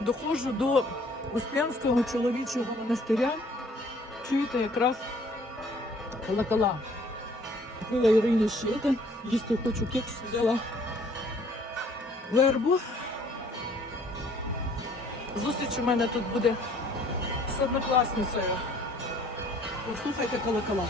доходжу до Успенського чоловічого монастиря. Чуєте, якраз колокола. Купила Ірині ще це, їсти хочу кекс, взяла вербу. Зустріч у мене тут буде з однокласницею. Послухайте колокола.